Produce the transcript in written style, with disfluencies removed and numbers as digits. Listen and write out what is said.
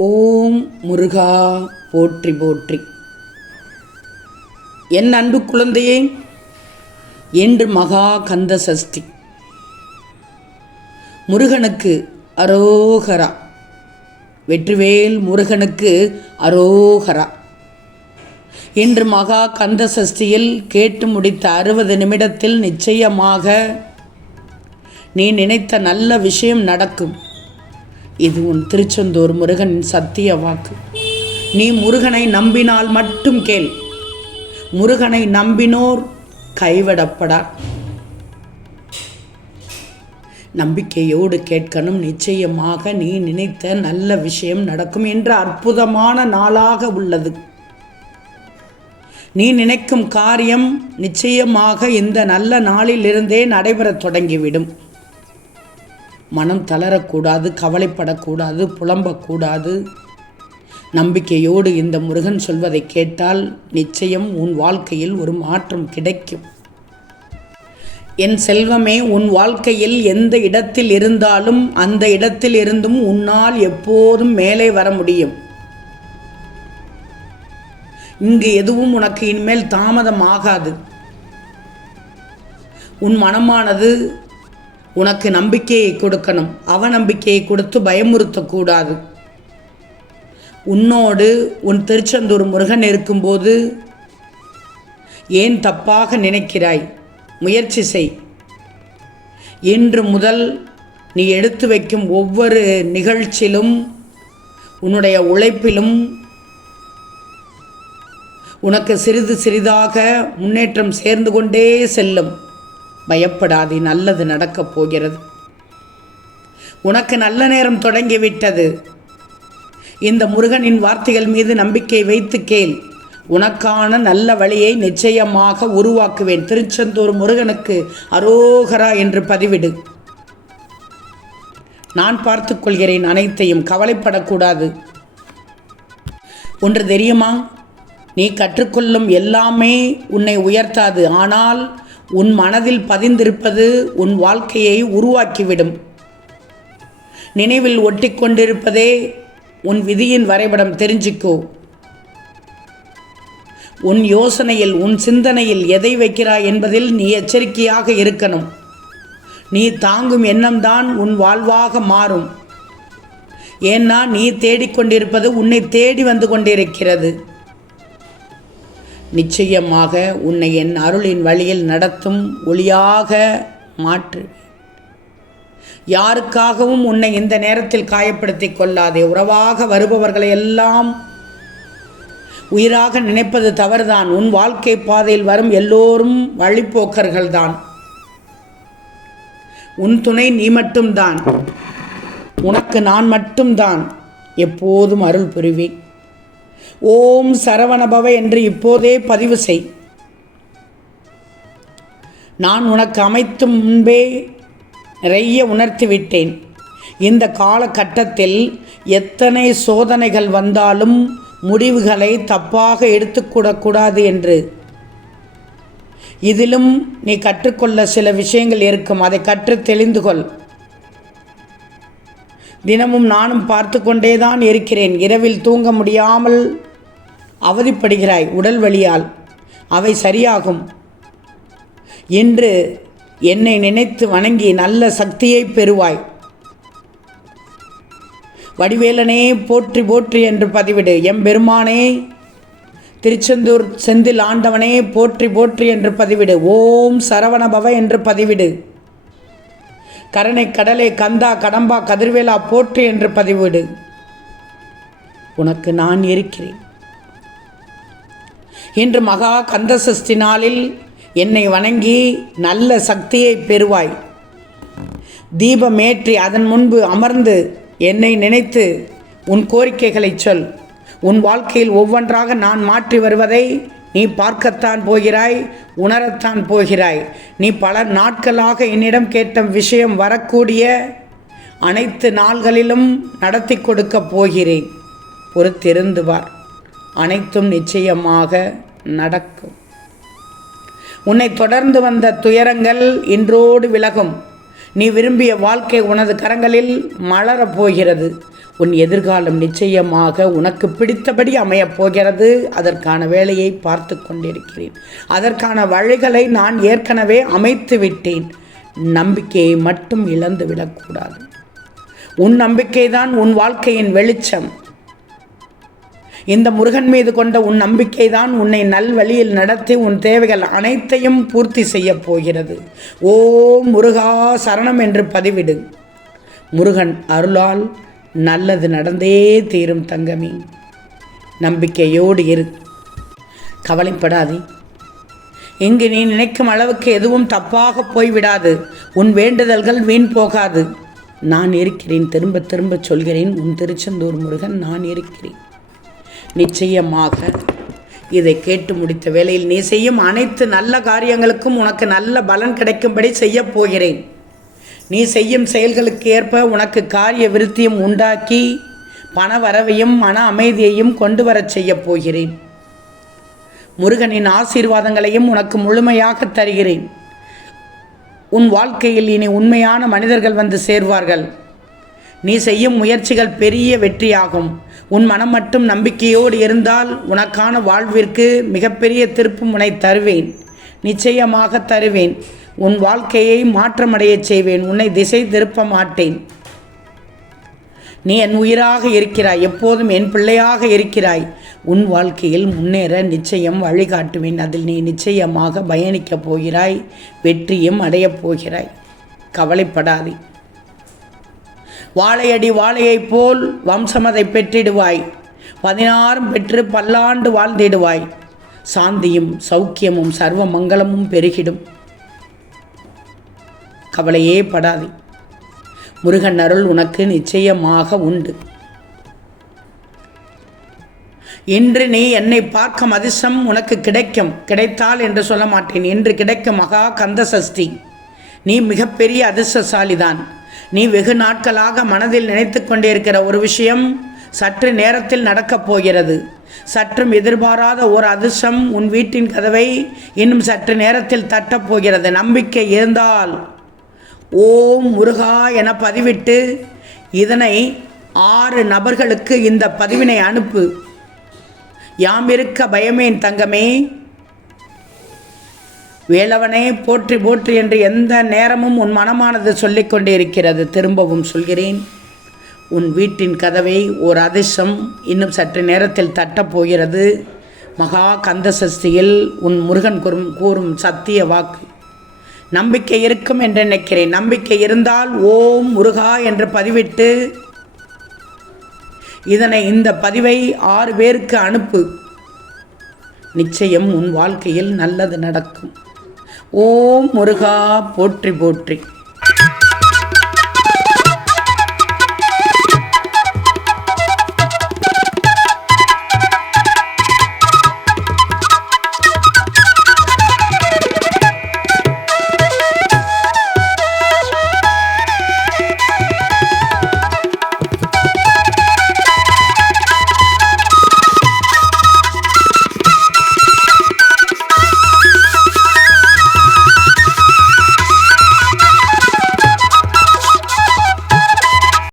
ஓம் முருகா போற்றி போற்றி. என் அன்பு குழந்தையே, இன்று மகா கந்த சஷ்டி. முருகனுக்கு அரோகரா. வெற்றிவேல் முருகனுக்கு அரோகரா. இன்று மகா கந்த சஷ்டியில் கேட்டு முடித்த 60 நிமிடத்தில் நிச்சயமாக நீ நினைத்த நல்ல விஷயம் நடக்கும். இது உன் திருச்செந்தூர் முருகனின் சத்திய வாக்கு. நீ முருகனை நம்பினால் மட்டும் கேள். முருகனை நம்பினோர் கைவிடப்படார். நம்பிக்கையோடு கேட்கணும். நிச்சயமாக நீ நினைத்த நல்ல விஷயம் நடக்கும் என்ற அற்புதமான நாளாக உள்ளது. நீ நினைக்கும் காரியம் நிச்சயமாக இந்த நல்ல நாளிலிருந்தே நடைபெறத் தொடங்கிவிடும். மனம் தளரக்கூடாது, கவலைப்படக்கூடாது, புலம்பக்கூடாது. நம்பிக்கையோடு இந்த முருகன் சொல்வதை கேட்டால் நிச்சயம் உன் வாழ்க்கையில் ஒரு மாற்றம் கிடைக்கும். என் செல்வமே, உன் வாழ்க்கையில் எந்த இடத்தில் இருந்தாலும் அந்த இடத்தில் இருந்தும் உன்னால் எப்போதும் மேலே வர முடியும். இங்கு எதுவும் உனக்கு இனிமேல் தாமதம் ஆகாது. உன் மனமானது உனக்கு நம்பிக்கையை கொடுக்கணும். அவநம்பிக்கையை கொடுத்து பயமுறுத்தக்கூடாது. உன்னோடு உன் திருச்செந்தூர் முருகன் இருக்கும்போது ஏன் தப்பாக நினைக்கிறாய்? முயற்சி செய். இன்று முதல் நீ எடுத்து வைக்கும் ஒவ்வொரு நிகழ்ச்சியிலும் உன்னுடைய உழைப்பிலும் உனக்கு சிறிது சிறிதாக முன்னேற்றம் சேர்ந்து கொண்டே செல்லும். பயப்படாதே, நல்லது நடக்கப் போகிறது. உனக்கு நல்ல நேரம் தொடங்கிவிட்டது. இந்த முருகனின் வார்த்தைகள் மீது நம்பிக்கை வைத்து கேள். உனக்கான நல்ல வழியை நிச்சயமாக உருவாக்குவேன். திருச்செந்தூர் முருகனுக்கு அரோகரா என்று பதிவிடு. நான் பார்த்துக் கொள்கிறேன் அனைத்தையும். கவலைப்படக்கூடாது. ஒன்று தெரியுமா? நீ கற்றுக்கொள்ளும் எல்லாமே உன்னை உயர்த்தாது. ஆனால் உன் மனதில் பதிந்திருப்பது உன் வாழ்க்கையை உருவாக்கிவிடும். நினைவில் ஒட்டி கொண்டிருப்பதே உன் விதியின் வரைபடம். தெரிஞ்சுக்கோ. உன் யோசனையில், உன் சிந்தனையில் எதை வைக்கிறாய் என்பதில் நீ எச்சரிக்கையாக இருக்கணும். நீ தாங்கும் எண்ணம்தான் உன் வாழ்வாக மாறும். ஏன்னா நீ தேடிக்கொண்டிருப்பது உன்னை தேடி வந்து கொண்டிருக்கிறது. நிச்சயமாக உன்னை என் அருளின் வழியில் நடத்தும் ஒளியாக மாற்று. யாருக்காகவும் உன்னை இந்த நேரத்தில் காயப்படுத்தி கொள்ளாதே. உறவாக வருபவர்களை எல்லாம் உயிராக நினைப்பது தவறுதான். உன் வாழ்க்கை பாதையில் வரும் எல்லோரும் வழிப்போக்கர்கள்தான். உன் துணை நீ மட்டும்தான். உனக்கு நான் மட்டும்தான் எப்போதும் அருள் புரிவேன். ஓம் சரவணபவ என்று இப்போதே பதிவு செய். நான் உனக்கு அமைத்தும் முன்பே நிறைய உணர்த்தி விட்டேன். இந்த காலகட்டத்தில் எத்தனை சோதனைகள் வந்தாலும் முடிவுகளை தப்பாக எடுத்துக்கூடக்கூடாது என்று. இதிலும் நீ கற்றுக்கொள்ள சில விஷயங்கள் இருக்கும். அதை கற்று தெளிந்து கொள். தினமும் நானும் பார்த்து கொண்டேதான் இருக்கிறேன். இரவில் தூங்க முடியாமல் அவதிப்படுகிறாய் உடல் வலியால். அவை சரியாகும். இன்று என்னை நினைத்து வணங்கி நல்ல சக்தியை பெறுவாய். வடிவேலனே போற்றி போற்றி என்று பதிவிடு. எம்பெருமானே, திருச்செந்தூர் செந்தில் ஆண்டவனே போற்றி போற்றி என்று பதிவிடு. ஓம் சரவணபவ என்று பதிவிடு. கருணை கடலே கந்தா கடம்பா கதிர்வேலா போற்றி என்று பதிவிடு. உனக்கு நான் இருக்கிறேன். இன்று மகா கந்த சஷ்டி நாளில் என்னை வணங்கி நல்ல சக்தியை பெறுவாய். தீபமேற்றி அதன் முன்பு அமர்ந்து என்னை நினைத்து உன் கோரிக்கைகளை சொல். உன் வாழ்க்கையில் ஒவ்வொன்றாக நான் மாற்றி வருவதை நீ பார்க்கத்தான் போகிறாய், உணரத்தான் போகிறாய். நீ பல நாட்களாக என்னிடம் கேட்ட விஷயம் வரக்கூடிய அனைத்து நாள்களிலும் நடத்தி கொடுக்க போகிறேன். பொறுத்திருந்து பார். அனைத்தும் நிச்சயமாக நடக்கும். உன்னை தொடர்ந்து வந்த துயரங்கள் இன்றோடு விலகும். நீ விரும்பிய வாழ்க்கை உனது கரங்களில் மலரப் போகிறது. உன் எதிர்காலம் நிச்சயமாக உனக்கு பிடித்தபடி அமையப் போகிறது. அதற்கான வேலையை பார்த்து கொண்டிருக்கிறேன். அதற்கான வழிகளை நான் ஏற்கனவே அமைத்து விட்டேன். நம்பிக்கையை மட்டும் இழந்து விடக்கூடாது. உன் நம்பிக்கைதான் உன் வாழ்க்கையின் வெளிச்சம். இந்த முருகன் மீது கொண்ட உன் நம்பிக்கைதான் உன்னை நல்வழியில் நடத்தி உன் தேவைகள் அனைத்தையும் பூர்த்தி செய்யப் போகிறது. ஓம் முருகா சரணம் என்று பதிவிடு. முருகன் அருளால் நல்லது நடந்தே தீரும் தங்கமே. நம்பிக்கையோடு இரு, கவலைப்படாதே. இங்கு நீ நினைக்கும் அளவுக்கு எதுவும் தப்பாக போய்விடாது. உன் வேண்டுதல்கள் வீண் போகாது. நான் இருக்கிறேன். திரும்ப திரும்ப சொல்கிறேன், உன் திருச்செந்தூர் முருகன் நான் இருக்கிறேன். நிச்சயமாக இதை கேட்டு முடித்த வேளையில் நீ செய்யும் அனைத்து நல்ல காரியங்களுக்கும் உனக்கு நல்ல பலன் கிடைக்கும்படி செய்யப் போகிறேன். நீ செய்யும் செயல்களுக்கு ஏற்ப உனக்கு காரிய விருத்தியும் உண்டாக்கி பண வரவையும் மன அமைதியையும் கொண்டு வரச் செய்யப் போகிறேன். முருகனின் ஆசீர்வாதங்களையும் உனக்கு முழுமையாக தருகிறேன். உன் வாழ்க்கையில் இனி உண்மையான மனிதர்கள் வந்து சேர்வார்கள். நீ செய்யும் முயற்சிகள் பெரிய வெற்றியாகும். உன் மனம் மட்டும் நம்பிக்கையோடு இருந்தால் உனக்கான வாழ்விற்கு மிகப்பெரிய திருப்பு முனை தருவேன். நிச்சயமாக தருவேன். உன் வாழ்க்கையை மாற்றமடைய செய்வேன். உன்னை திசை திருப்ப மாட்டேன். நீ என் உயிராக இருக்கிறாய். எப்போதும் என் பிள்ளையாக இருக்கிறாய். உன் வாழ்க்கையில் முன்னேற நிச்சயம் வழிகாட்டுவேன். அதில் நீ நிச்சயமாக பயணிக்கப் போகிறாய். வெற்றியும் அடையப் போகிறாய். கவலைப்படாதே. வாழையடி வாழையைப் போல் வம்சமதை பெற்றிடுவாய். 16 பெற்று பல்லாண்டு வாழ்ந்திடுவாய். சாந்தியும் சௌக்கியமும் சர்வ மங்களமும் பெருகிடும். கவலையே படாதே. முருகன் அருள் உனக்கு நிச்சயமாக உண்டு. இன்று நீ என்னை பார்க்கும் அதிர்ஷ்டம் உனக்கு கிடைக்கும். கிடைத்தால் என்று சொல்ல மாட்டேன். இன்று கிடைக்கும் மகா கந்த சஷ்டி. நீ மிகப்பெரிய அதிர்ஷ்டசாலிதான். நீ வெகு நாட்களாக மனதில் நினைத்து கொண்டிருக்கிற ஒரு விஷயம் சற்று நேரத்தில் நடக்கப் போகிறது. சற்றும் எதிர்பாராத ஒரு அதிர்ஷ்டம் உன் வீட்டின் கதவை இன்னும் சற்று நேரத்தில் தட்டப் போகிறது. நம்பிக்கை இருந்தால் ஓம் முருகா என பதிவிட்டு இதனை 6 நபர்களுக்கு இந்த பதிவினை அனுப்பு. யாம் இருக்க பயமேன் தங்கமே. வேலவனே போற்றி போற்றி என்று எந்த நேரமும் உன் மனமானது சொல்லிக் கொண்டே இருக்கிறது. திரும்பவும் சொல்கிறேன், உன் வீட்டின் கதவை ஒரு அதிர்ஷ்டம் இன்னும் சற்று நேரத்தில் தட்டப்போகிறது. மகா கந்த சஷ்டியில் உன் முருகன் கூறும் சத்திய வாக்கு. நம்பிக்கை இருக்கும் என்று நினைக்கிறேன். நம்பிக்கை இருந்தால் ஓம் முருகா என்று பதிவிட்டு இந்த பதிவை 6 பேருக்கு அனுப்பு. நிச்சயம் உன் வாழ்க்கையில் நல்லது நடக்கும். ஓம் முருகா போற்றி போற்றி.